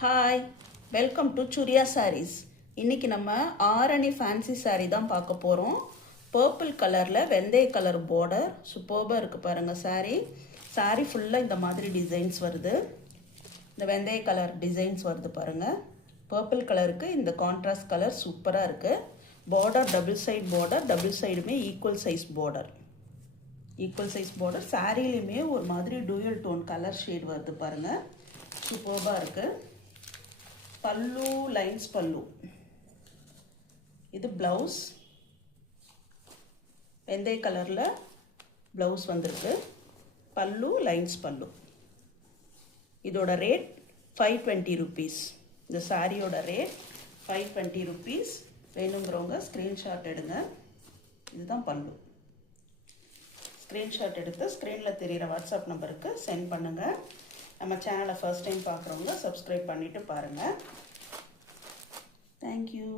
Hi, welcome to Surya saris. இன்றைக்கி நம்ம Arani fancy sari தான் பார்க்க போகிறோம். பர்பிள் கலரில் வெந்தய கலர் பார்டர் சூப்பர்பாக இருக்குது பாருங்கள். சாரீ ஃபுல்லாக இந்த மாதிரி டிசைன்ஸ் வருது. இந்த வெந்தய கலர் டிசைன்ஸ் வருது பாருங்கள். பர்பிள் கலருக்கு இந்த கான்ட்ராஸ்ட் கலர் சூப்பராக இருக்குது. பார்டர் டபுள் சைடுமே ஈக்குவல் சைஸ் பார்டர். சாரீலையுமே ஒரு மாதிரி டூயல் டோன் கலர் ஷேட் வருது பாருங்கள். சூப்பர்பாக இருக்குது. பல்லு லைன்ஸ் பல்லு. இது ப்ளவுஸ் வெந்தய கலரில் ப்ளவுஸ் வந்திருக்கு. பல்லு லைன்ஸ் பல்லு. இதோட ரேட் 520 rupees. இந்த சாரியோட ரேட் 520 rupees. வேணுங்கிறவங்க ஸ்க்ரீன்ஷாட் எடுங்க. இதுதான் பல்லு. ஸ்க்ரீன்ஷாட் எடுத்து ஸ்க்ரீனில் தெரிகிற வாட்ஸ்அப் நம்பருக்கு சென்ட் பண்ணுங்கள். நம்ம சேனலை ஃபர்ஸ்ட் டைம் பார்க்குறவங்க சப்ஸ்கிரைப் பண்ணிவிட்டு பாருங்கள். தேங்க்யூ.